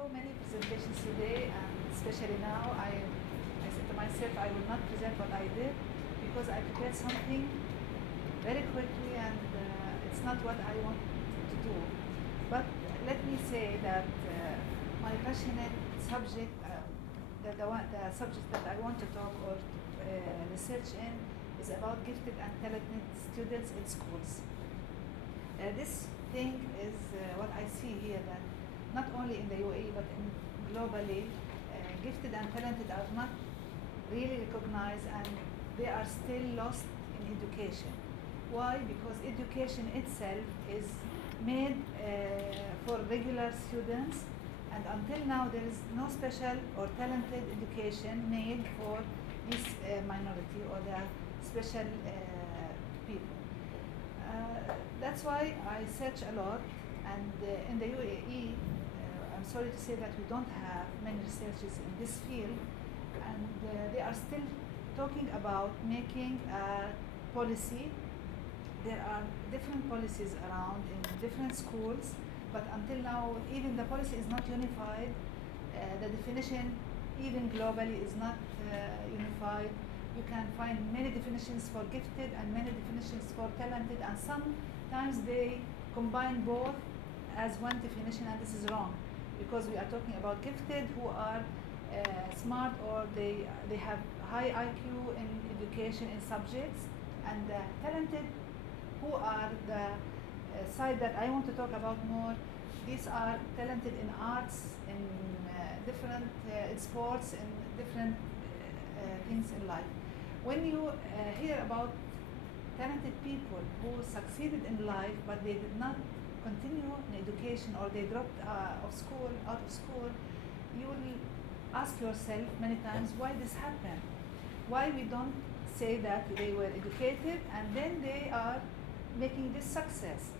so many presentations today, and especially now, I said to myself, I will not present what I did because I prepared something very quickly, and it's not what I want to do. But let me say that my passionate subject, the subject that I want to talk or research in, is about gifted and talented students in schools. This thing is what I see here, that not only in the UAE but globally, gifted and talented are not really recognized, and they are still lost in education. Why? Because education itself is made for regular students, and until now there is no special or talented education made for this minority or the special people. That's why I search a lot, and in the UAE, I'm sorry to say that we don't have many researchers in this field, and they are still talking about making a policy. There are different policies around in different schools, but until now, even the policy is not unified. The definition, even globally, is not unified. You can find many definitions for gifted and many definitions for talented, and sometimes they combine both as one definition, and this is wrong, because we are talking about gifted who are smart, or they have high IQ in education in subjects, and talented who are the side that I want to talk about more. These are talented in arts, in different sports, in different things in life. When you hear about talented people who succeeded in life but they did not continue in education, or they dropped out of school, you will ask yourself many times why this happened. Why we don't say that they were educated and then they are making this success.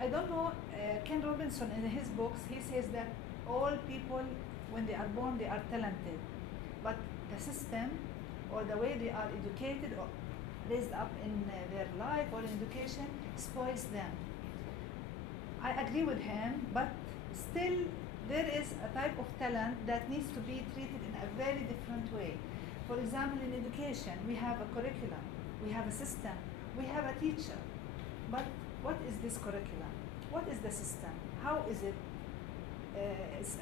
I don't know, Ken Robinson in his books, he says that all people, when they are born, they are talented, but the system or the way they are educated or raised up in their life or in education spoils them. I agree with him, but still there is a type of talent that needs to be treated in a very different way. For example, in education, we have a curriculum, we have a system, we have a teacher, but what is this curriculum? What is the system? How is it?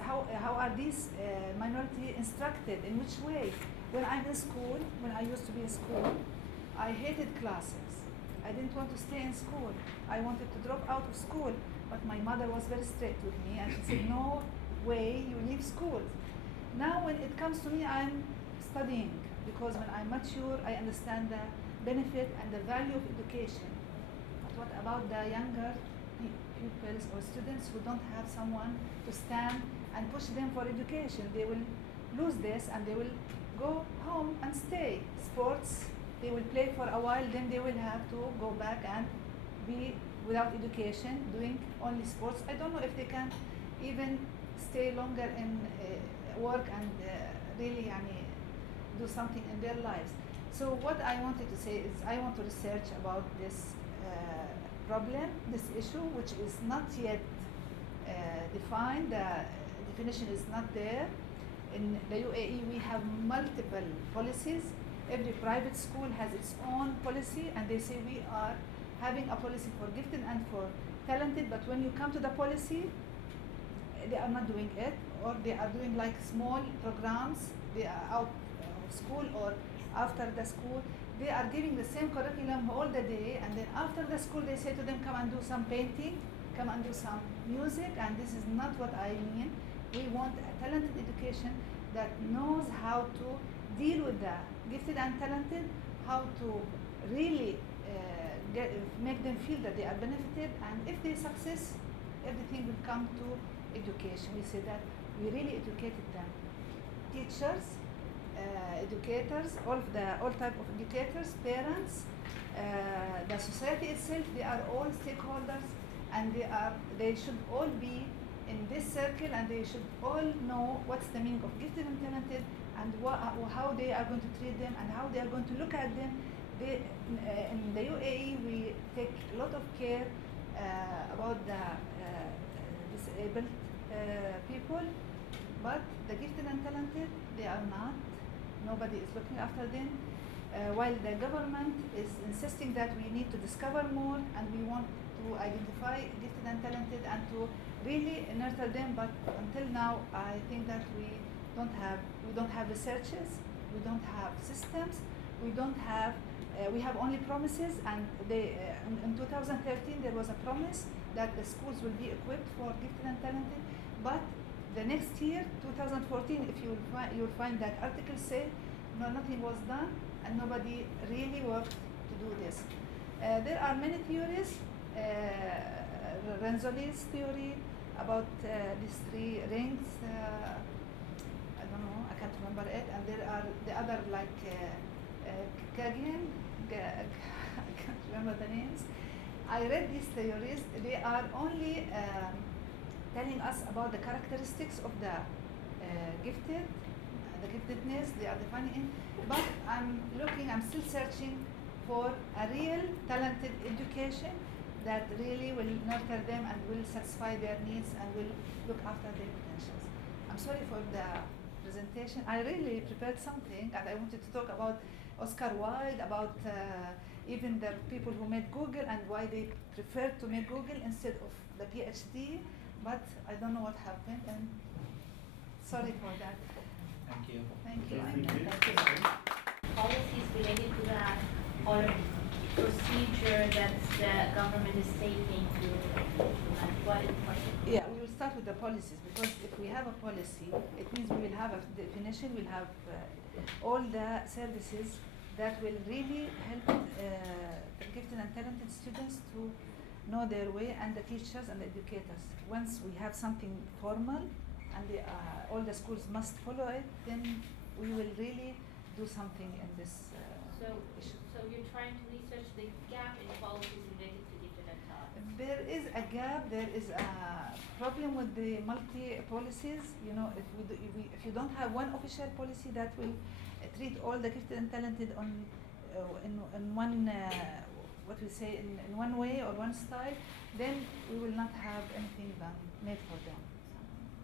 How are these minority instructed? In which way? When I'm in school, when I used to be in school, I hated classes. I didn't want to stay in school. I wanted to drop out of school, but my mother was very strict with me, and she said, no way, you leave school. Now when it comes to me, I'm studying, because when I'm mature, I understand the benefit and the value of education. But what about the younger pupils or students who don't have someone to stand and push them for education? They will lose this and they will go home and stay. Sports, they will play for a while, then they will have to go back and be without education, doing only sports. I don't know if they can even stay longer in work and really do something in their lives. So what I wanted to say is I want to research about this problem, this issue, which is not yet defined. The definition is not there. In the UAE, we have multiple policies. Every private school has its own policy, and they say we are having a policy for gifted and for talented, but when you come to the policy, they are not doing it, or they are doing like small programs. They are out of school or after the school. They are giving the same curriculum all the day, and then after the school they say to them, come and do some painting, come and do some music, and this is not what I mean. We want a talented education that knows how to deal with the gifted and talented, how to really make them feel that they are benefited, and if they success, everything will come to education. We say that we really educated them. Teachers, educators, all type of educators, parents, the society itself, they are all stakeholders, and they should all be in this circle, and they should all know what's the meaning of gifted and talented, and how they are going to treat them, and how they are going to look at them. In the UAE, take a lot of care about the disabled people, but the gifted and talented, they are not. Nobody is looking after them. While the government is insisting that we need to discover more and we want to identify gifted and talented and to really nurture them, but until now I think that we don't have researches, we don't have systems, we have only promises, and in 2013 there was a promise that the schools will be equipped for gifted and talented, but the next year, 2014, if you'll find that article say nothing was done and nobody really worked to do this. There are many theories. Renzoli's theory about these three rings. I don't know, I can't remember it. And there are the other like Kagan. I can't remember the names. I read these theories. They are only telling us about the characteristics of the gifted, the giftedness they are defining in. But I'm still searching for a real talented education that really will nurture them and will satisfy their needs and will look after their potentials. I'm sorry for the presentation. I really prepared something, and I wanted to talk about Oscar Wilde, about even the people who made Google and why they preferred to make Google instead of the PhD, but I don't know what happened, and sorry for that. Thank you. Thank you. Thank you. Policies related to that, or procedure that the government is taking to what in particular? Yeah, we will start with the policies, because if we have a policy, it means we will have a definition, we'll have all the services that will really help the gifted and talented students to know their way, and the teachers and the educators. Once we have something formal and all the schools must follow it, then we will really do something in this issue. So you're trying to research the gap in policies related to gifted and talented. There is a gap. There is a problem with the multi-policies. You know, if you don't have one official policy that will treat all the gifted and talented in one what we say in one way or one style, then we will not have anything made for them.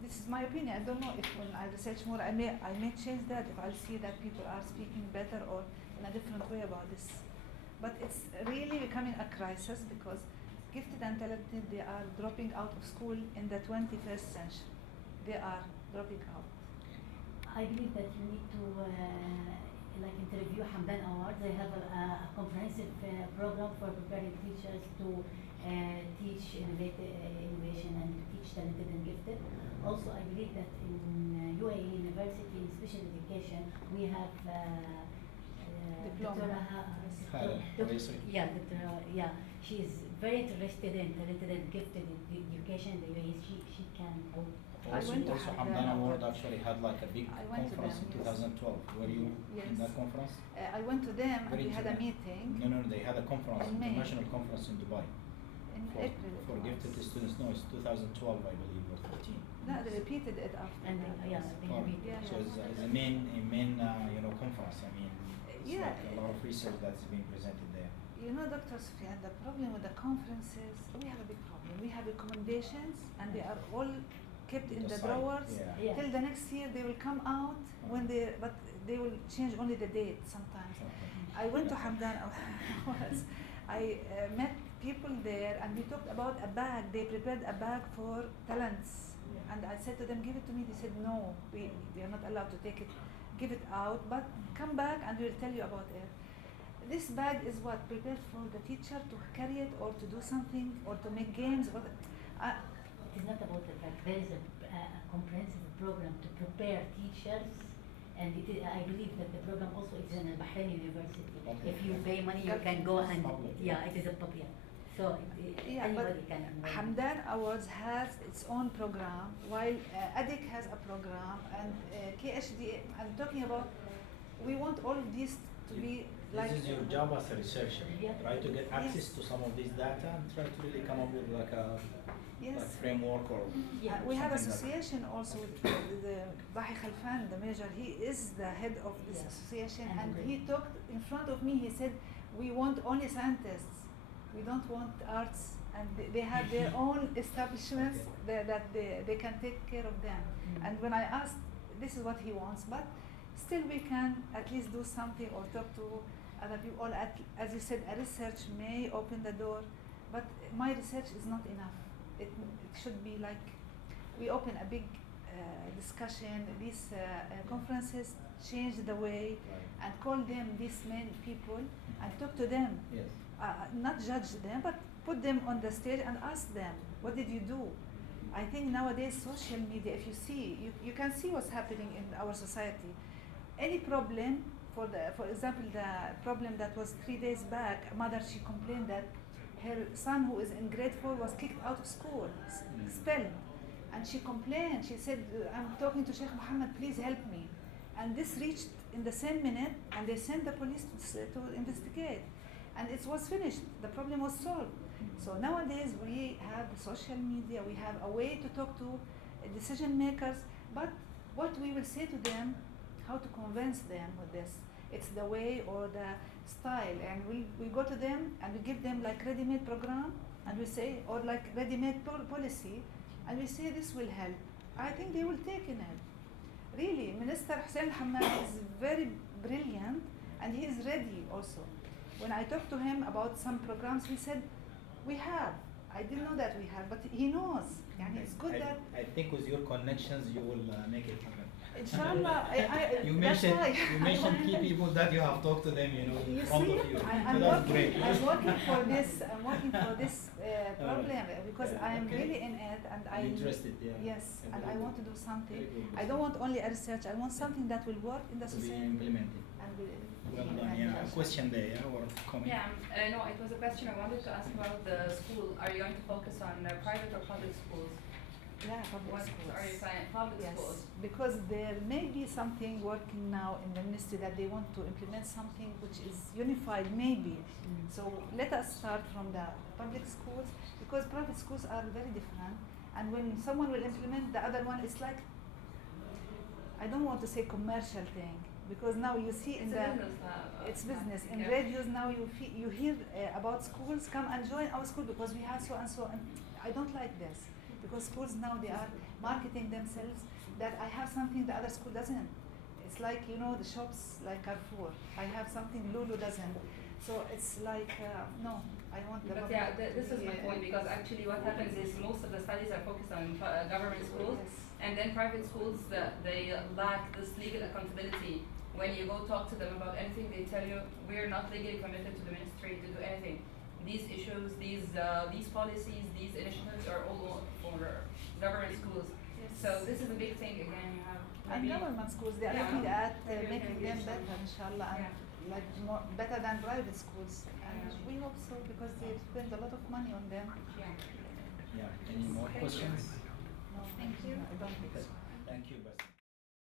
This is my opinion. I don't know if when I research more, I may change that if I'll see that people are speaking better or in a different way about this. But it's really becoming a crisis, because gifted and talented, they are dropping out of school in the 21st century. They are dropping out. I believe that you need to interview Hamdan Awards. They have a comprehensive program for preparing teachers to teach innovation and to teach talented and gifted. Also, I believe that in UAE University in special education, we have Diploma. Yeah, she is very interested in talented and gifted education in the UAE. She can hold. Also, Hamdan Award actually had like a big conference in 2012. Were you in that conference? I went to them and we had a meeting. No, they had a conference, international conference in Dubai. In April. For gifted students. No, it's 2012, I believe, or 13. No, they repeated it after. And So it's a main conference. I mean, it's like a lot of research that's been presented there. You know, Dr. Sufyan, the problem with the conferences, we have a big problem. We have recommendations, and they are all kept in the drawers till the next year. They will come out but they will change only the date sometimes. I went to Hamdan. I met people there, and we talked about a bag. They prepared a bag for talents, and I said to them, "Give it to me." They said, "No, we are not allowed to take it. Give it out, but come back and we'll tell you about it." This bag is what prepared for the teacher to carry it or to do something or to make games. It is not about the fact. There is a comprehensive program to prepare teachers, and I believe that the program also is in Bahrain University. Okay. If you pay money, you can go and it is a public. So anybody can enroll. Hamdan Awards has its own program, while ADIC has a program, and KHD. I'm talking about. We want all of these to be like. This is your job as a researcher, right? To get access to some of these data and try to really come up with like a framework or. We have something association also with the Bahi Khalfan, the major. He is the head of this association, and he talked in front of me. He said, "We want only scientists. We don't want arts, and they have their own establishments that they can take care of them. And when I asked, this is what he wants, but still we can at least do something or talk to other people. Or as you said, a research may open the door, but my research is not enough. It should be like we open a big discussion. These conferences change the way and call them these main people and talk to them. Yes. Not judge them, but put them on the stage and ask them, what did you do? I think nowadays social media, if you see, you can see what's happening in our society. Any problem, for example, the problem that was 3 days back, a mother, she complained that her son who is in grade 4 was kicked out of school, expelled. And she complained, she said, I'm talking to Sheikh Mohammed, please help me. And this reached in the same minute, and they sent the police to investigate. And it was finished, the problem was solved. So nowadays we have social media, we have a way to talk to decision makers, but what we will say to them, how to convince them with this, it's the way or the style. And we go to them and we give them like ready-made program, and we say, or like ready-made policy, and we say this will help. I think they will take in it. Really, Minister Hussein Hamad is very brilliant, and he is ready also. When I talked to him about some programs, he said, we have. I didn't know that we have, but he knows. And it's good that... I think with your connections, you will make it happen. Inshallah, you that's mentioned why. you mentioned key people that you have talked to them, you know, in You front see, of you. I'm So that's great. working for this. I'm working for this problem because Yeah, I am okay. really in it, and I'm interested, yeah. Yes, Yeah, and very I good. want to do something. Very good. I don't want only a research. I want something that will work in the To be society. implemented. And will Well done, implement yeah. A it. question there, yeah, or a comment? Yeah, no, it was a question I wanted to ask about the school. Are you going to focus on private or public schools? Yeah, public What schools. are you planning? Public Yes, schools. because there may be something working now in the ministry that they want to implement something which is unified, maybe. So let us start from the public schools, because private schools are very different. And when someone will implement the other one, it's like, I don't want to say commercial thing, because now you see in It's the a business now. it's business. In Yeah. radios now you hear about schools, come and join our school because we have so and so. And I don't like this, because schools now they are marketing themselves that I have something the other school doesn't. It's like, you know, the shops like Carrefour. I have something Lulu doesn't. So it's like, no, I want the... But yeah, this is my point, because actually what happens is most of the studies are focused on government schools, Yes. and then private schools, they lack this legal accountability. When you go talk to them about anything, they tell you, we're not legally committed to the ministry to do anything. These issues, these policies, these initiatives are all for government schools. Yes. So this is a big thing again. You have And maybe- government schools, they are Yeah. looking at Maybe making we them can better, inshallah, and Yeah. like more, better than private schools. And Yeah. we hope so, because they spend a lot of money on them. Yeah. Yeah. Any more questions? No, Thank you. I don't think so. Thank you, Basema.